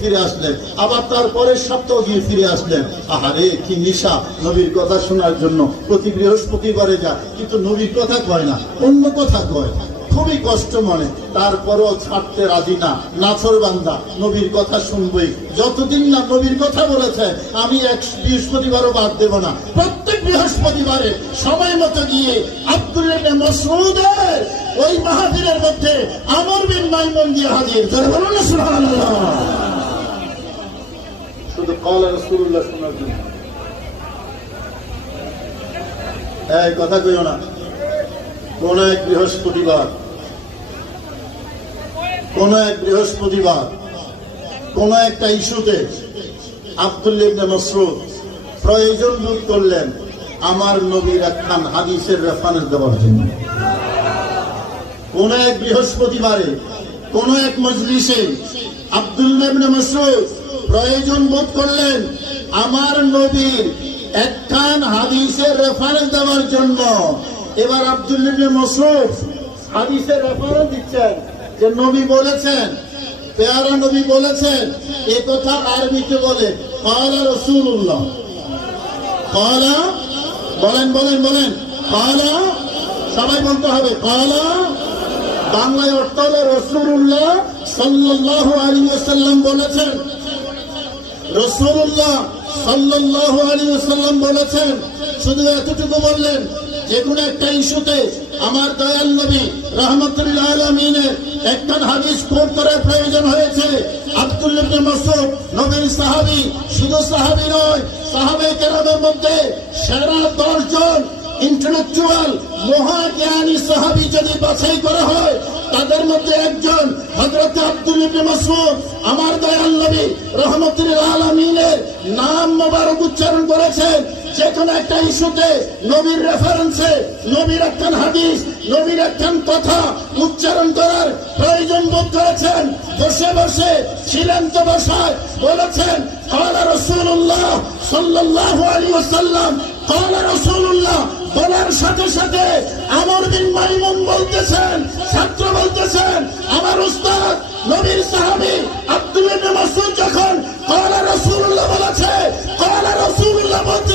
ফিরে আসলেন। আবার তার পরের সপ্তাহ গিয়ে ফিরে আসলেন। আহারে, কি নিশা। নবীর কথা শোনার জন্য প্রতি বৃহস্পতিবারে যা, কিন্তু নবীর কথা কয় না, অন্য কথা কয়। খুবই কষ্ট মনে, তারপরও ছাড়তে রাজি না, নাছর বান্দা। নবীর কথা শুনবই। যতদিন না নবীর কথা বলেছে, আমি এক বৃহস্পতিবারও বাদ দেব না। প্রত্যেক বৃহস্পতিবারে সময় মতো গিয়ে আব্দুল্লাহ মসরুদের ওই মাহাবীরের মধ্যে আমর বিন মাইমন দিয়ে হাজির। জোরে বলুন সুবহানাল্লাহ। শুধু কল রাসূলুল্লাহ শোনার জন্য। এই, কথা কইও না। কোন এক বৃহস্পতিবার, কোন এক বৃহস্পতিবার, কোন একটা ইস্যুতে আব্দুল্লিবনে মসরুদ প্রয়োজন বোধ করলেন আমার নবীর খান হাদিসের রেফারেন্স দেওয়ার জন্য। কোন এক বৃহস্পতিবারে, কোন এক মজলিসে আব্দুল্লাবনে মসরুদ প্রয়োজন বোধ করলেন আমার নবীর একখান হাদিসের রেফারেন্স দেওয়ার জন্য। এবার আব্দুল্লাবনে মসরুদ হাদিসের রেফারেন্স দিচ্ছেন যে নবী বলেছেন, পেয়ারা নবী বলেছেন, এ কথা আরবিতে বলে, কালা রসুল্লাহ কালা? বলেন বলেন বলেন, কালা? সবাই বলতে হবে, কালা বাংলায় অর্থ হলো রসুল্লাহ সাল্লাল্লাহু আলাইহি ওয়াসাল্লাম বলেছেন। রসুল্লাহ সাল্লাল্লাহু আলাইহি ওয়াসাল্লাম বলেছেন, শুধু এতটুকু বললেন, যে কোনো একটা ইস্যুতে আমার দয়াল নবী রহমতুল্লাহ একটা হাদিস কোট প্রয়োজন হয়েছে। আব্দুল্লাহ মাসউদ, নবীর সাহাবী, শুধু সাহাবী নয়, সাহাবে কেরামের মধ্যে সেরা দশজন ইন্টেলেকচুয়াল মহাজ্ঞানী সাহাবী যদি বাছাই করা হয়, তাদের মধ্যে একজন হযরত আব্দুল মাসউদ, আমার দয়াল নবী রহমতুল্লাহ আলামিনের নাম মোবারক উচ্চারণ করেছেন। যে কোনো একটা ইস্যুতে নবীর রেফারেন্সে নবীর একখান হাদিস, নবীর একখান কথা উচ্চারণ করার প্রয়োজন বোধ করেছেন। বসে বসে ছিলেন তো বসায় বলেছেন, কালা রসুল্লাহ সাল্লাল্লাহু আলাইহি ওয়াসাল্লাম, কালা রসুল্লাহ বলার সাথে সাথে আমার দিন মাইমুন বলতেছেন, ছাত্র বলতেছেন, আমার উস্তাদ নবীর সাহাবি আব্দুল মাসুদ যখন কলা রসুল্লাহ বলেছে, কলা রসুল্লাহ বলতে